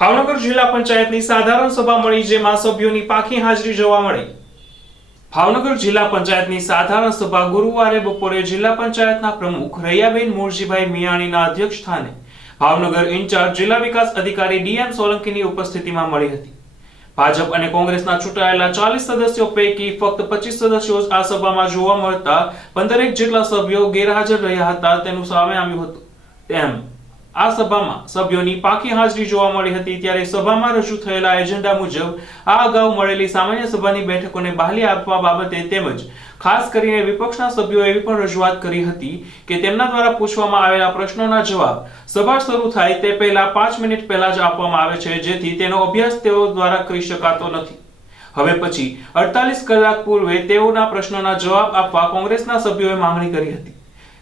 ભાવનગર જિલ્લા પંચાયતની સાધારણ સભા મળી, જેમાં સભ્યોની પાકી હાજરી જોવા મળી. ભાવનગર જિલ્લા પંચાયતની સાધારણ સભા ગુરુવારે બપોરે જિલ્લા પંચાયતના પ્રમુખ રૈયાબેન મોરજીભાઈ મિયાણીના અધ્યક્ષ સ્થાને ભાવનગર ઇન્ચાર્જ જિલ્લા વિકાસ અધિકારી ડીએમ સોલંકીની ઉપસ્થિતિમાં મળી હતી. ભાજપ અને કોંગ્રેસના ચૂંટાયેલા ચાલીસ સદસ્યો પૈકી ફક્ત પચીસ સદસ્યો આ સભામાં જોવા મળતા પંદરેક જેટલા સભ્યો ગેરહાજર રહ્યા હતા તેનું સામે આવ્યું હતું. તેમ આ સભામાં સભ્યોની પાકી હાજરી જોવા મળી હતી ત્યારે સભામાં રજૂ થયેલા એજન્ડા મુજબ આ અગાઉ મળેલી સામાન્ય સભાની બેઠકોને બહાલી આપવા બાબતે તેમજ ખાસ કરીને વિપક્ષના સભ્યોએ એવી પણ રજૂઆત કરી હતી કે તેમના દ્વારા પૂછવામાં આવેલા પ્રશ્નોના જવાબ સભા શરૂ થાય તે પહેલા પાંચ મિનિટ પહેલા જ આપવામાં આવે છે, જેથી તેનો અભ્યાસ તેઓ દ્વારા કરી શકાતો નથી. હવે પછી અડતાલીસ કલાક પૂર્વે તેઓના પ્રશ્નોના જવાબ આપવા કોંગ્રેસના સભ્યોએ માંગણી કરી હતી.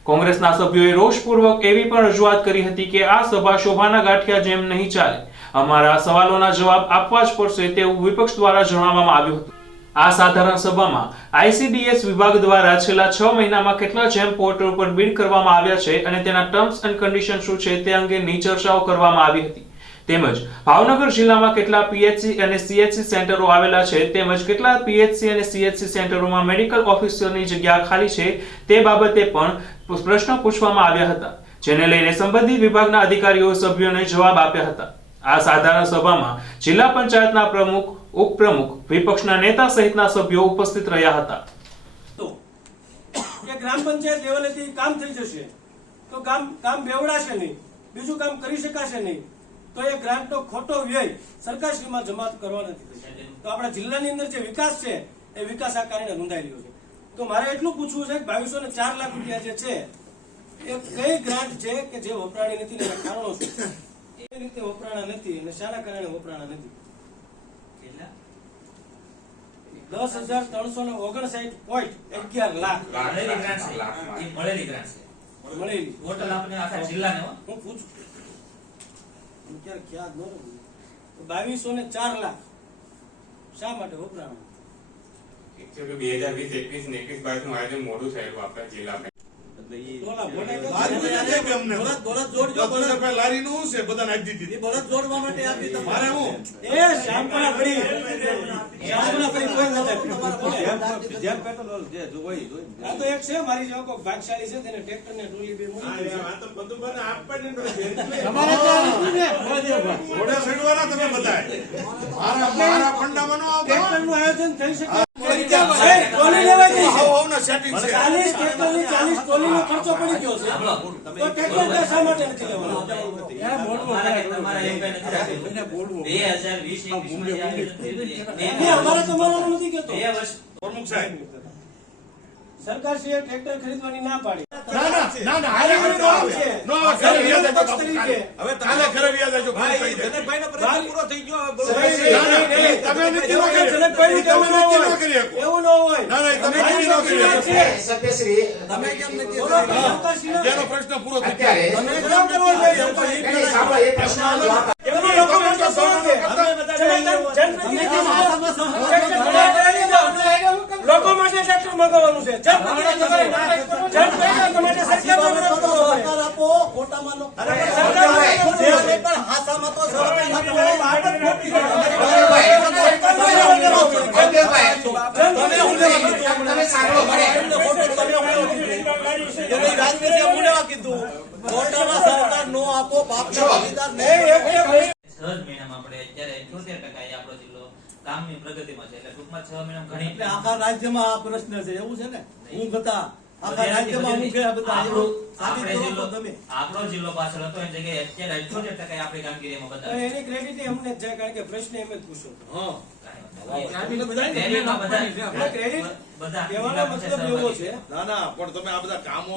કોંગ્રેસના સભ્યોએ રોષપૂર્વક એવી પણ રજૂઆત કરી હતી કે આ સભા શોભાના ગાંઠિયા જેમ નહીં ચાલે. અમારા સવાલોના જવાબ આપવા જ પડશે તેવું વિપક્ષ દ્વારા જણાવવામાં આવ્યું હતું. આ સાધારણ સભામાં આઈસીડીએસ વિભાગ દ્વારા છેલ્લા છ મહિનામાં કેટલા જેમ પોર્ટલ પર બિડ કરવામાં આવ્યા છે અને તેના ટર્મ્સ એન્ડ કન્ડિશન શું છે તે અંગેની ચર્ચાઓ કરવામાં આવી હતી. તેમજ ભાવનગર જિલ્લામાં કેટલા પીએચસી અને સીએચસી સેન્ટરો આવેલા છે, તેમજ કેટલા પીએચસી અને સીએચસી સેન્ટરોમાં મેડિકલ ઓફિસરની જગ્યા ખાલી છે, તે બાબતે પણ પ્રશ્નો પૂછવામાં આવ્યા હતા, જેને લઈને સંબંધિત વિભાગના અધિકારીઓ સભ્યોને જવાબ આપ્યા હતા. આ સાધારણ સભામાં જિલ્લા પંચાયતના પ્રમુખ, ઉપપ્રમુખ, વિપક્ષના નેતા સહિતના સભ્યો ઉપસ્થિત રહ્યા હતા. કે ગ્રામ પંચાયત લેવલેથી કામ થઈ જશે, તો કામ કામ બેવડાશે નહીં, બીજું કામ કરી શકાશે નહીં. તો એ ગ્રાન્ટનો ખોટો વ્યય સરકારશ્રીમાં જમા કરવા નથી તો આપણા જિલ્લાની અંદર જે વિકાસ છે એ વિકાસ આ કારણે નોંધાઈ રહ્યો છે તો મારે એટલું પૂછવું છે કે બાવીસો ને ચાર લાખ રૂપિયા જે છે એ કઈ ગ્રાન્ટ છે કે જે વપરાણી નથી એના કારણો શું? એ રીતે વપરાણા નથી અને શાના કારણે વપરાણા નથી દસ હજાર ત્રણસો ને ઓગણસાઠ પોઈન્ટ અગિયાર લાખ મળેલી ગ્રાન્ટ છે. મળેલી ગ્રાન્ટ છે. મળેલી ટોટલ આપણે આખા જિલ્લાને હો. હું પૂછું ક્યારે ખ્યાલ ન રહ્યું. બાવીસો ને ચાર લાખ શા માટે વપરાણા બે હજાર વીસ એકવીસ ને એકવીસ બાવીસનું આયોજન મોડું થયેલું આપણા જિલ્લા લારીનું શું છે બધાને આપી દીધી બળદ જોડવા માટે આપી તમે. મારે હું? એ. શ્યામપણા ફરી કોઈ નથી આપ્યું. આ તો એક છે મારી જેવો કોઈક ભાગશાળી છે તેને ટ્રેક્ટર ને બે મળી તમે બધાય. મારા ન. આયોજન થઈ શકે. હાવ હાવના setting ચાલીસ ટ્રેક્ટરની ચાલીસ ખર્ચો પડી ગયો છે. તો ટ્રેક્ટર શા માટે નથી લેવાના? તમારા કે તમારા એવું કઈ નથી રાખ્યું. 2020 21 માં જે આયોજન થયું હતું, એ- એ અમારે તમારાનું નથી કહેતો. બે વર્ષ. પ્રમુખ સાહેબ. સરકારશ્રીએ ટ્રેક્ટર ખરીદવાની ના પાડી. ના, ના. હવે કાલે ઘરે વ્યાજ પૂરું થઈ જાય. તમે નથી ન કરી. જનકભાઈ તમે નથી નોકરી કરી એવું ન હોય. ના, ના, તમે નથી નોકરી કરી. સભ્યશ્રી તમે કેમ નથી જેનો પ્રશ્ન પૂરો થઈ અત્યારે તમે કેમ કરવો જોઈએ? સાંભળો એ પ્રશ્ન જવાબ એમનો લોકો માટે સવાલ છે? લોકો માટે ટ્રેક્ટર મંગાવવાનું છે. જનપ્રતિનિધિ માટે સરકાર આપો ખોટામાં છ જ મહિનામાં આપણે અત્યારે 78% એ આપણો જિલ્લો કામની પ્રગતિમાં છે. એટલે ટૂંકમાં છ મહિનામાં ઘણી એટલે આખા રાજ્યમાં આ પ્રશ્ન છે. એવું છે ને? હું બધા આખા રાજ્યમાં હું કે બધા આપણો સાબિત આપણે કરો જિલ્લો તો તમે. આપણો જિલ્લો પાછળ હતો એની જગ્યાએ અત્યારે 78% આપણી કામગીરીમાં બતાવે એની ક્રેડિટ એમને જ જાય કારણ કે પ્રશ્ન એમ જ પૂછો. રેલીમાં બધા- એટલે ક્રેડિટ બધા કહેવાનો મતલબ એવો છે. ના ના પણ તમે આ બધા કામો